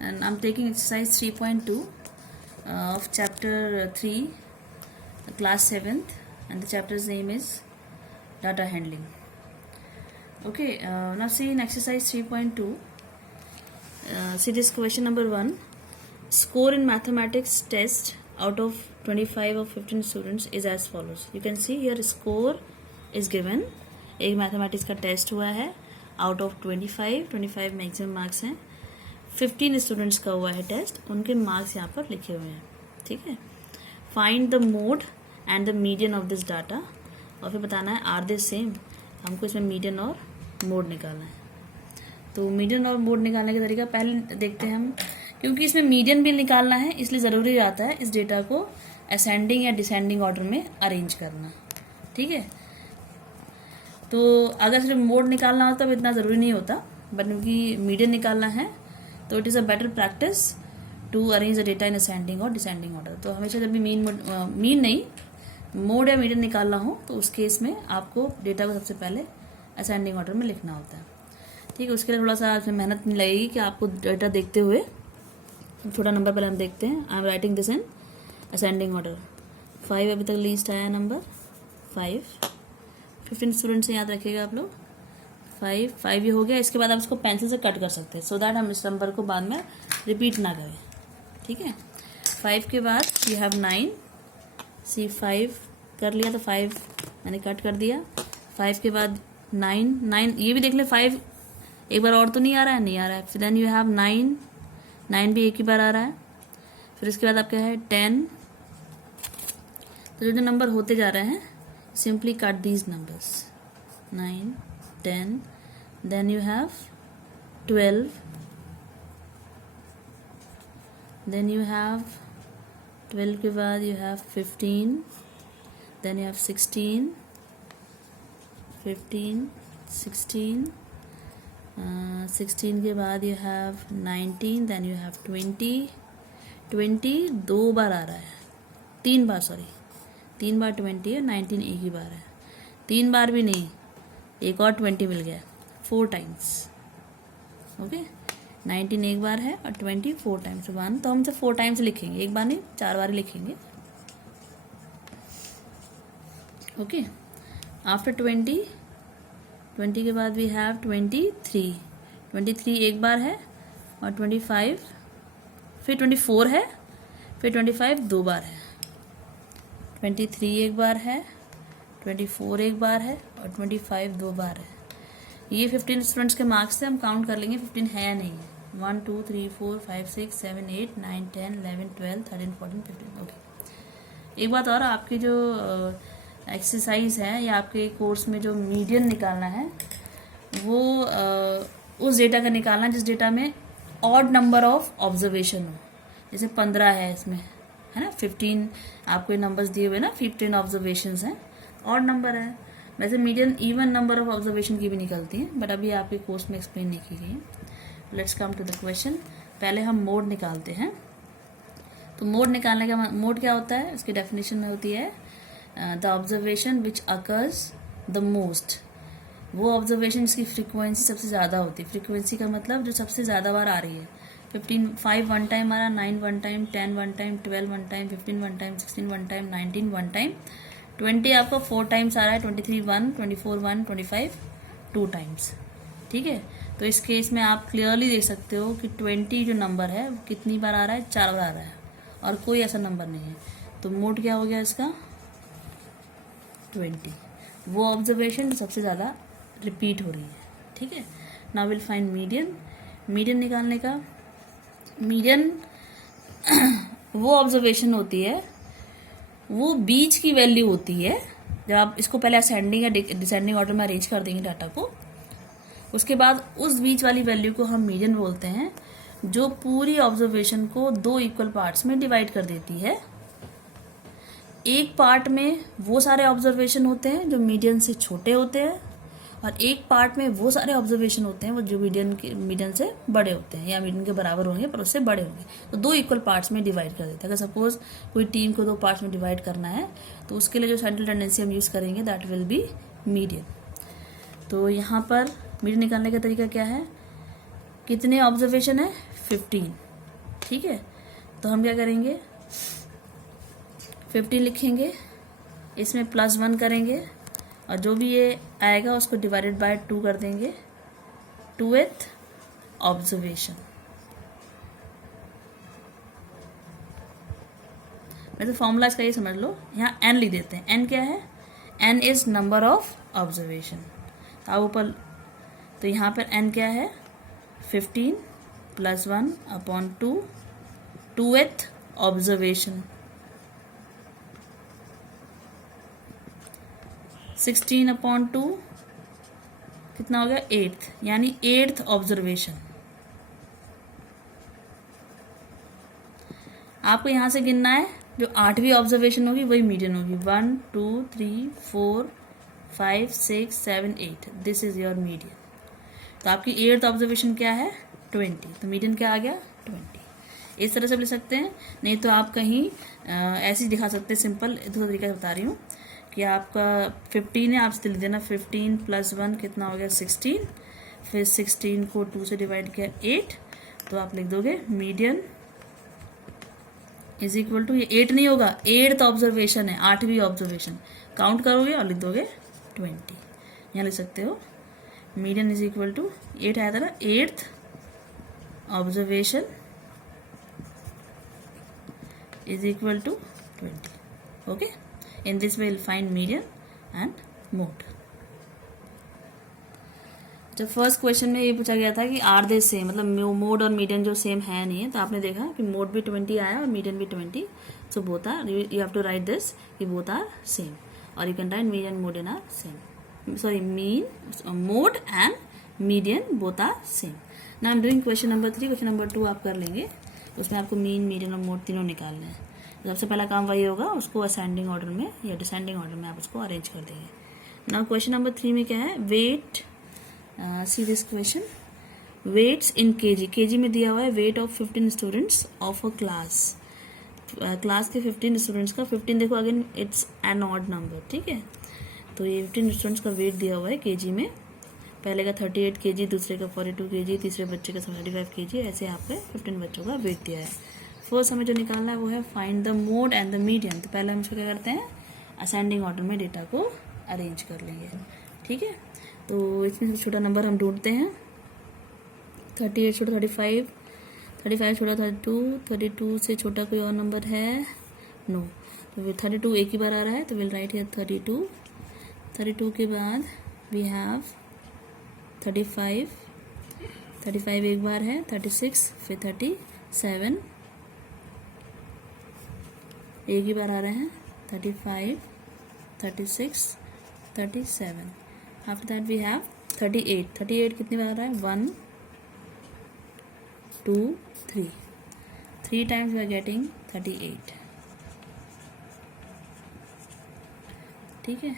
and I'm taking exercise 3.2 of chapter 3, class 7th, and the chapter's name is data handling. Okay, now see in exercise 3.2, see this question number 1. Score in mathematics test out of 25 or 15 students is as follows. You can see here score is given. एक mathematics का test हुआ है out of 25 maximum marks हैं. 15 students का हुआ है test, उनके marks यहाँ पर लिखे हुए हैं. ठीक है. Find the mode and the median of this data, और फिर बताना है आर दे सेम. हमको इसमें मीडियन और मोड निकालना है. तो मीडियन और मोड निकालने का तरीका पहले देखते हैं हम. क्योंकि इसमें मीडियन भी निकालना है, इसलिए ज़रूरी रहता है इस डेटा को असेंडिंग या डिसेंडिंग ऑर्डर में अरेंज करना. ठीक है. तो अगर सिर्फ मोड निकालना होता तब इतना ज़रूरी नहीं होता, बट क्योंकि मीडियन निकालना है तो it is a better practice to arrange the data in ascending और डिसेंडिंग ऑर्डर. तो हमेशा जब भी मोड या मीडियन निकालना हो तो उस केस में आपको डेटा को सबसे पहले असेंडिंग ऑर्डर में लिखना होता है. ठीक है. उसके लिए थोड़ा सा मेहनत नहीं लगेगी कि आपको डेटा देखते हुए छोटा नंबर पहले हम देखते हैं. I am writing this in ascending order. 5 अभी तक लीस्ट आया नंबर 5. 15 स्टूडेंट से याद रखिएगा आप लोग. 5 ये हो गया. इसके बाद आप इसको पेंसिल से कट कर सकते हैं सो दैट हम इस नंबर को बाद में रिपीट ना करें. ठीक है. 5 के बाद यू हैव 9. सी 5 कर लिया तो 5 मैंने कट कर दिया. 5 के बाद 9 ये भी देख ले. 5 एक बार और तो नहीं आ रहा है. फिर देन यू हैव 9 भी एक ही बार आ रहा है. फिर इसके बाद आपका है 10. तो जो नंबर होते जा रहे हैं simply cut these numbers. 9, 10, then you have 12, then you have 12 के बाद you have 15, then you have 16, 15, 16, 16 के बाद you have 19, then you have 20 दो बार आ रहा है, 3 बार 20 है. 19 एक ही बार है. 3 बार भी नहीं, एक और 20 मिल गया 4 टाइम्स. ओके. 19 एक बार है और 20 4 टाइम्स. 1 तो हम इसे 4 टाइम्स लिखेंगे, एक बार नहीं 4 बार लिखेंगे. ओके. आफ्टर 20 के बाद वी हैव 23 एक बार है और 25, फिर 24 है, फिर 25 दो बार है. 23 एक बार है, 24 एक बार है और 25 दो बार है. ये 15 स्टूडेंट्स के मार्क्स से हम काउंट कर लेंगे 15 है या नहीं है. 1 2 3 4 5 6 7 8 9 10 11 12 13 14 15. ओके. एक बात और, आपकी जो एक्सरसाइज है या आपके कोर्स में जो मीडियन निकालना है वो उस डेटा का निकालना जिस डेटा में ऑड नंबर ऑफ ऑब्जर्वेशन हो. जैसे 15 है इसमें, है ना. 15 आपको नंबर्स दिए हुए ना, 15 ऑब्जर्वेशंस हैं, और नंबर है. वैसे median even number of observation की भी निकलती है, बट अभी आपके कोर्स में एक्सप्लेन नहीं की गई है. Let's come to the question. पहले हम मोड निकालते हैं. तो मोड निकालने का मोड क्या होता है, उसकी डेफिनेशन में होती है the observation which occurs the most. वो ऑब्जर्वेशन जिसकी फ्रीक्वेंसी सबसे ज़्यादा होती है. फ्रीक्वेंसी का मतलब जो सबसे ज़्यादा बार आ रही है. 5 वन टाइम आ रहा, 9 one time, 10 one time, 12 one time, 15 one time, 16 one time, 19 one time, 20 आपका 4 टाइम्स आ रहा है, 23 1, 24 1, 25 2 टाइम्स. ठीक है. तो इस केस में आप क्लियरली देख सकते हो कि 20 जो नंबर है वो कितनी बार आ रहा है, 4 बार आ रहा है, और कोई ऐसा नंबर नहीं है. तो मोड क्या हो गया इसका, 20. वो ऑब्जर्वेशन सबसे ज़्यादा रिपीट हो रही है. ठीक है. नाउ विल फाइंड मीडियन निकालने का. मीडियन वो ऑब्जर्वेशन होती है, वो बीच की वैल्यू होती है. जब आप इसको पहले असेंडिंग या डिसेंडिंग ऑर्डर में अरेंज कर देंगे डाटा को, उसके बाद उस बीच वाली वैल्यू को हम मीडियन बोलते हैं, जो पूरी ऑब्जर्वेशन को 2 इक्वल पार्ट्स में डिवाइड कर देती है. एक पार्ट में वो सारे ऑब्जर्वेशन होते हैं जो मीडियन से छोटे होते हैं, और एक पार्ट में वो सारे ऑब्जर्वेशन होते हैं वो जो मीडियन से बड़े होते हैं, या मीडियन के बराबर होंगे पर उससे बड़े होंगे. तो 2 इक्वल पार्ट्स में डिवाइड कर देते हैं. अगर सपोज कोई टीम को 2 पार्ट्स में डिवाइड करना है तो उसके लिए जो सेंट्रल टेंडेंसी हम यूज़ करेंगे दैट विल बी मीडियन. तो यहाँ पर मीडियन निकालने का तरीका क्या है, कितने ऑब्जर्वेशन है, 15. ठीक है, तो हम क्या करेंगे, 50 लिखेंगे, इसमें +1 करेंगे और जो भी ये आएगा उसको डिवाइडेड बाय 2 कर देंगे, 2th ऑब्जर्वेशन। वैसे फॉर्मूला इसका ये समझ लो, यहाँ n लिख देते हैं। n क्या है, n is number of observation. तो आप ऊपर, तो यहाँ पर n क्या है, 15 + 1 अपॉन 2, 2th ऑब्जर्वेशन। 16 अपॉन 2 कितना हो गया, 8th, यानी 8th ऑब्जर्वेशन। आपको यहाँ से गिनना है, जो 8वीं ऑब्जर्वेशन होगी वही मीडियन होगी। 1 2 3 4 5 6 7 8, दिस इज योर मीडियन। तो आपकी 8th ऑब्जर्वेशन क्या है, 20, तो मीडियन क्या आ गया, 20। इस तरह से लिख सकते हैं, नहीं तो आप कहीं ऐसे ही दिखा सकते हैं, सिंपल दूसरा तरीका से बता रही हूँ कि आपका 15 है, आप लिख देना 15 + 1 कितना हो गया, 16, फिर 16 को 2 से डिवाइड किया 8, तो आप लिख दोगे मीडियन इज इक्वल टू, ये 8 नहीं होगा, 8th ऑब्जर्वेशन है, 8वीं ऑब्जर्वेशन, काउंट करोगे और लिख दोगे 20। यहाँ लिख सकते हो मीडियन इज इक्वल टू 8 आया था ना, 8th observation is equal to 20। Okay, in this way will find median and mode. जब फर्स्ट क्वेश्चन में ये पूछा गया था कि आर दे सेम, मतलब मोड और मीडियन जो सेम है नहीं है, तो आपने देखा कि मोड भी 20 आया और मीडियन भी 20, so both are, you have to write this कि बोथ आर सेम, और you can write median mode in are same, sorry mean mode and median both are same. Now I am doing question number 3, question number 2 आप कर लेंगे, उसमें आपको mean, median और mode तीनों निकालने हैं। सबसे पहला काम वही होगा, उसको असेंडिंग ऑर्डर में या डिसेंडिंग ऑर्डर में आप उसको अरेंज कर देंगे। नाउ क्वेश्चन नंबर 3 में क्या है, weight, see this question, weights in kg, kg में दिया हुआ है weight of 15 students of a class, class के 15 स्टूडेंट्स का, 15 देखो again it's an odd number, ठीक है, तो ये 15 स्टूडेंट्स का वेट दिया हुआ है केजी में, पहले का 38 केजी, दूसरे का 42 केजी, तीसरे बच्चे का 75 केजी, ऐसे आपके 15 बच्चों का वेट दिया है। फर्स्ट हमें जो निकालना है वो है find the mode and the median. तो पहले हम इसको क्या करते हैं, असेंडिंग ऑर्डर में डेटा को अरेंज कर लेंगे, ठीक है। तो इसमें सबसे छोटा नंबर हम ढूंढते हैं, 38 छोटा 35, 35 छोटा 32, 32 से छोटा कोई और नंबर है, नो, तो फिर 32 एक ही बार आ रहा है, तो विल राइट हियर 32, 32 के बाद वी हैव 35, 35 एक बार है, 36, फिर 37 एक ही बार आ रहे हैं, 35, 36, 37, आफ्टर दैट वी हैव 38, 38 कितनी बार आ रहा है, 1 2 3, 3 टाइम्स वी आर गेटिंग 38, ठीक है।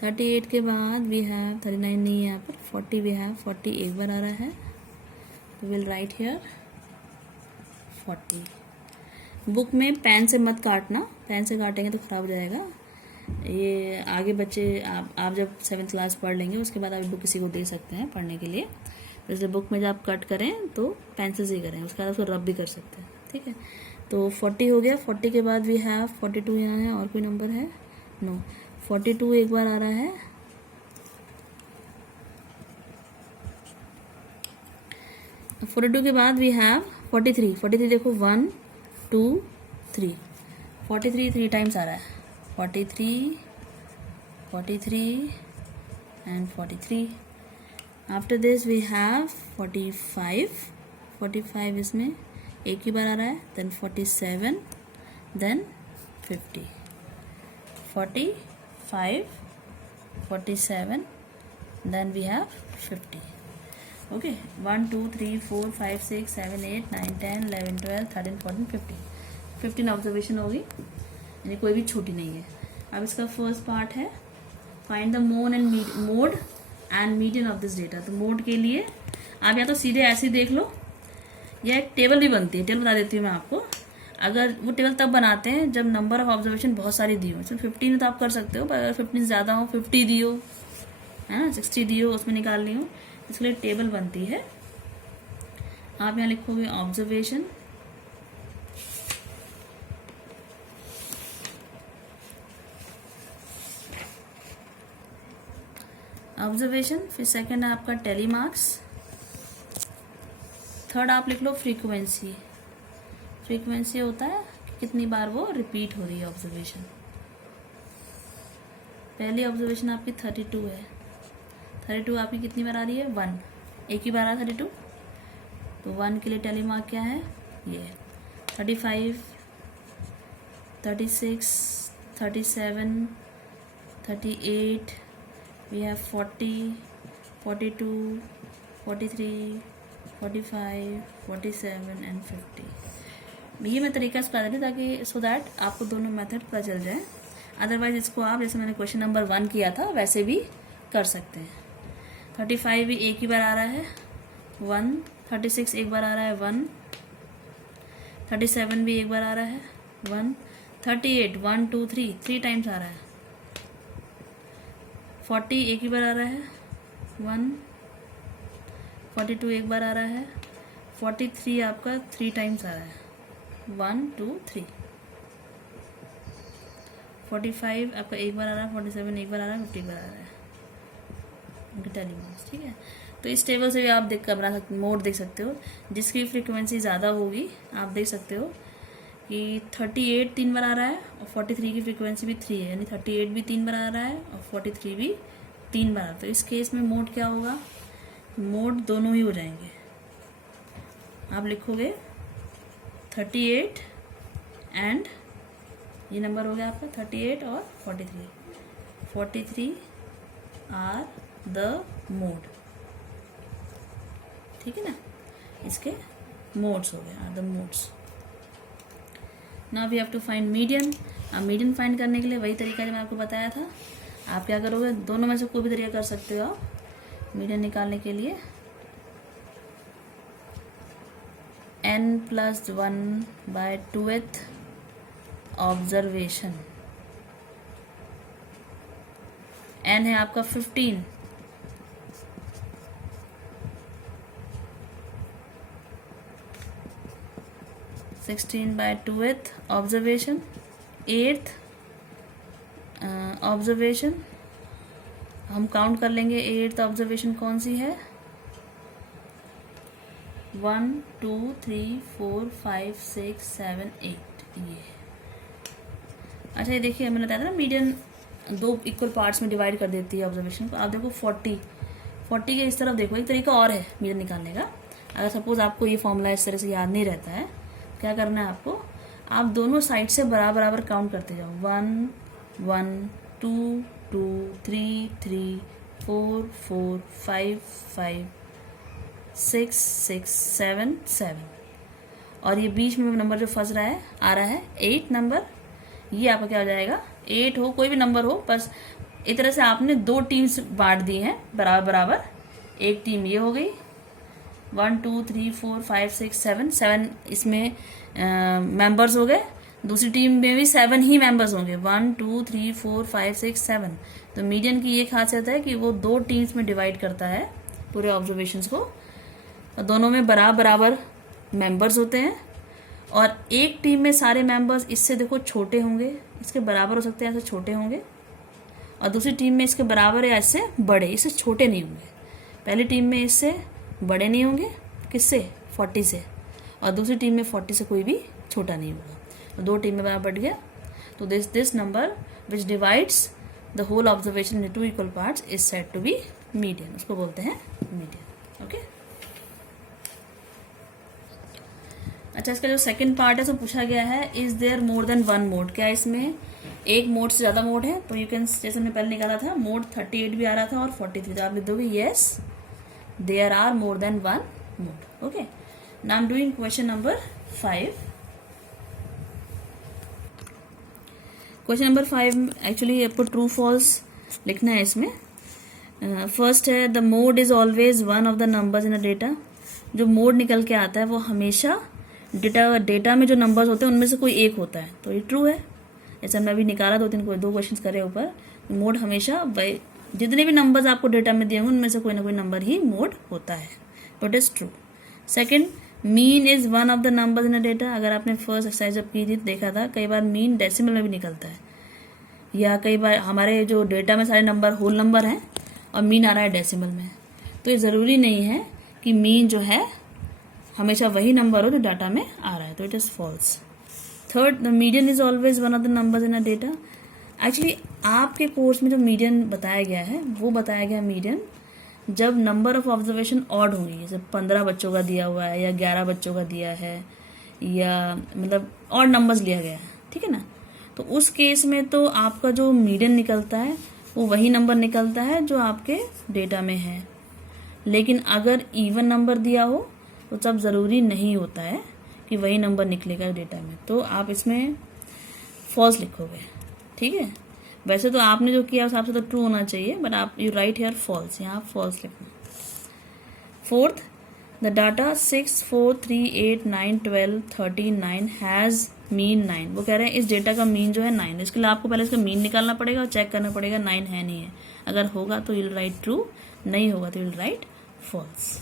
38 के बाद वी हैव 39 नहीं है यहाँ पर, 40 वी हैव 40 एक बार आ रहा है, तो विल राइट हियर 40। बुक में पेन से मत काटना, पेन से काटेंगे तो खराब हो जाएगा। ये आगे बच्चे आप जब 7th क्लास पढ़ लेंगे उसके बाद आप बुक किसी को दे सकते हैं पढ़ने के लिए, जैसे बुक में जब आप कट करें तो पेंसिल से ही करें, उसके बाद उसको रब भी कर सकते हैं, ठीक है। तो 40 हो गया, 40 के बाद वी हैव 42 यहाँ है, और कोई नंबर है, नो, 42 एक बार आ रहा है, 42 के बाद वी हैव 43, 43 देखो 1 2 3, 43 3 टाइम्स आ रहा है, 43 43 and 43, after this we have 45, 45 इसमें एक ही बार आ रहा है, then 47, then 50, 45 47, then we have 50. Okay, 1 2 3 4 5 6 7 8 9 10 11 12 13 14 15, 15 observation होगी, यानी कोई भी छोटी नहीं है। अब इसका फर्स्ट पार्ट है find the mode and median of this data. तो मोड के लिए आप या तो सीधे ऐसे ही देख लो, या एक टेबल भी बनती है, टेबल बता देती हूँ मैं आपको। अगर वो टेबल तब बनाते हैं जब नंबर ऑफ ऑब्जर्वेशन बहुत सारी दी हो, इसमें 15 तो आप कर सकते हो, पर अगर 15 ज़्यादा हो, 50 दी हो, है ना, 60 दी हो, उसमें निकालनी हो, इसके लिए टेबल बनती है। आप यहाँ लिखोगे ऑब्जर्वेशन ऑब्जर्वेशन, फिर सेकंड है आपका टेली मार्क्स, थर्ड आप लिख लो फ्रीक्वेंसी। फ्रीक्वेंसी होता है कि कितनी बार वो रिपीट हो रही है ऑब्जर्वेशन। पहली ऑब्जर्वेशन आपकी 32 है, 32 आपकी कितनी बार आ रही है, 1, एक ही बार आ 32, तो 1 के लिए टेली मार्क क्या है, ये 35, 36, 37, 38, we have 40, 42, 43, 45, 47 एंड 50। ये मैं तरीका से बता देती ताकि सो दैट आपको दोनों मेथड पता चल जाए। अदरवाइज इसको आप जैसे मैंने क्वेश्चन नंबर 1 किया था वैसे भी कर सकते हैं। 35 भी एक ही बार आ रहा है 1, 36 एक बार आ रहा है 1, 37 भी एक बार आ रहा है 1, 38 1 2 3 टाइम्स आ रहा है, 40 एक ही बार आ रहा है 1, 42 एक बार आ रहा है, 43 आपका 3 टाइम्स आ रहा है 1 2 3, 45 आपका एक बार आ रहा है, 47 एक बार आ रहा है, 50 बार आ रहा है टेली मार्क्स। ठीक है, तो इस टेबल से भी आप देख कर बना सकते, मोड देख सकते हो। जिसकी फ्रीक्वेंसी ज़्यादा होगी आप देख सकते हो कि 38 3 बार आ रहा है और 43 की फ्रीक्वेंसी भी 3 है, यानी 38 भी 3 बार आ रहा है और 43 भी 3 बार आ रहा है। तो इस केस में मोड क्या होगा, मोड दोनों ही हो जाएंगे। आप लिखोगे 38 एंड ये नंबर हो गया आपका 38 और 43 आर द मोड। ठीक है ना, इसके मोड्स हो गए, are the modes. Now we have to find median. अब मीडियन फाइंड करने के लिए वही तरीका जो मैं आपको बताया था। आप क्या करोगे, दोनों में से कोई भी तरीका कर सकते हो आप मीडियन निकालने के लिए। n+1/2th ऑब्जर्वेशन, n है आपका 15, (16/2th ऑब्जर्वेशन), 8th ऑब्जर्वेशन हम काउंट कर लेंगे। 8th ऑब्जर्वेशन कौन सी है, 1 2 3 4 5 6 7 8 ये। अच्छा ये देखिए मैंने बताया था ना मीडियन 2 इक्वल पार्ट्स में डिवाइड कर देती है ऑब्जर्वेशन को। आप देखो 40 के इस तरफ देखो, एक तरीका और है मीडियन निकालने का। अगर सपोज आपको ये फॉर्मूला इस तरह से याद नहीं रहता है, क्या करना है आपको, आप दोनों साइड से बराबर काउंट करते जाओ। 1 1 2 2 3 3 4 4 5 5 6 6 7 7 और ये बीच में नंबर जो फंस रहा है आ रहा है 8 नंबर। ये आपका क्या हो जाएगा, 8 हो कोई भी नंबर हो, बस इस तरह से आपने 2 टीम्स बांट दी हैं बराबर। एक टीम ये हो गई 1 2 3 4 5 6 7 इसमें मेंबर्स हो गए। दूसरी टीम में भी 7 ही मेंबर्स होंगे, 1 2 3 4 5 6 7। तो मीडियन की ये खासियत है कि वो 2 टीम्स में डिवाइड करता है पूरे ऑब्जर्वेशंस को। दोनों में बराबर मेंबर्स होते हैं और एक टीम में सारे मेंबर्स इससे देखो छोटे होंगे, इसके बराबर हो सकते हैं, ऐसे छोटे होंगे, और दूसरी टीम में इसके बराबर या इससे बड़े, इससे छोटे नहीं होंगे। पहली टीम में इससे बड़े नहीं होंगे, किससे, 40 से, और दूसरी टीम में 40 से कोई भी छोटा नहीं होगा। तो 2 टीम में बराबर बढ़ गया। तो this number which divides the whole observation in 2 equal parts is said to be median, उसको बोलते हैं मीडियन। ओके, अच्छा इसका जो सेकंड पार्ट है तो पूछा गया है is there more than 1 mode, क्या इसमें एक मोड से ज़्यादा मोड है। तो यू कैन, जैसे हमने पहले निकाला था मोड 38 भी आ रहा था और 43, तो आप लिख दोगे yes there are more than 1 mode. Okay, now I am doing question number 5। Question number 5 actually आपको ट्रू फॉल्स लिखना है इसमें। फर्स्ट है the mode is always one of the numbers in a data. जो मोड निकल के आता है वो हमेशा डेटा में जो नंबर्स होते हैं उनमें से कोई एक होता है, तो ये ट्रू है। जैसे हमने अभी निकाला 2 क्वेश्चन करे ऊपर, मोड हमेशा जितने भी नंबर्स आपको डेटा में दिए होंगे उनमें से कोई ना कोई नंबर ही मोड होता है, तो it is true. Second, mean is one of the numbers in a data. अगर आपने फर्स्ट एक्सरसाइज जब की थी तो देखा था कई बार मीन डेसिमल में भी निकलता है, या कई बार हमारे जो डेटा में सारे नंबर होल नंबर हैं और मीन आ रहा है डेसिमल में, तो ये ज़रूरी नहीं है कि मीन जो है हमेशा वही नंबर हो जो डाटा में आ रहा है, तो it is false. Third, the median is always one of the numbers in a data. Actually आपके कोर्स में जो मीडियन बताया गया है वो बताया गया मीडियन जब नंबर ऑफ ऑब्जर्वेशन ऑड होंगी, जैसे 15 बच्चों का दिया हुआ है या 11 बच्चों का दिया है या मतलब ऑड नंबर्स लिया गया है, ठीक है ना। तो उस केस में तो आपका जो मीडियन निकलता है वो वही नंबर निकलता है जो आपके डेटा में है। लेकिन अगर इवन नंबर दिया हो तो तब ज़रूरी नहीं होता है कि वही नंबर निकलेगा डेटा में, तो आप इसमें फॉल्स लिखोगे, ठीक है। वैसे तो आपने जो किया उस हिसाब से तो ट्रू होना चाहिए, बट आप यू राइट हियर फॉल्स, यहाँ फॉल्स लिखना। Fourth, the data 6, 4, 3, 8, 9, 12, 13, 9 has mean 9। वो कह रहे हैं इस डेटा का मीन जो है 9, इसके लिए आपको पहले इसका मीन निकालना पड़ेगा और चेक करना पड़ेगा 9 है नहीं है। अगर होगा तो यू विल राइट ट्रू, नहीं होगा तो यू विल राइट फॉल्स।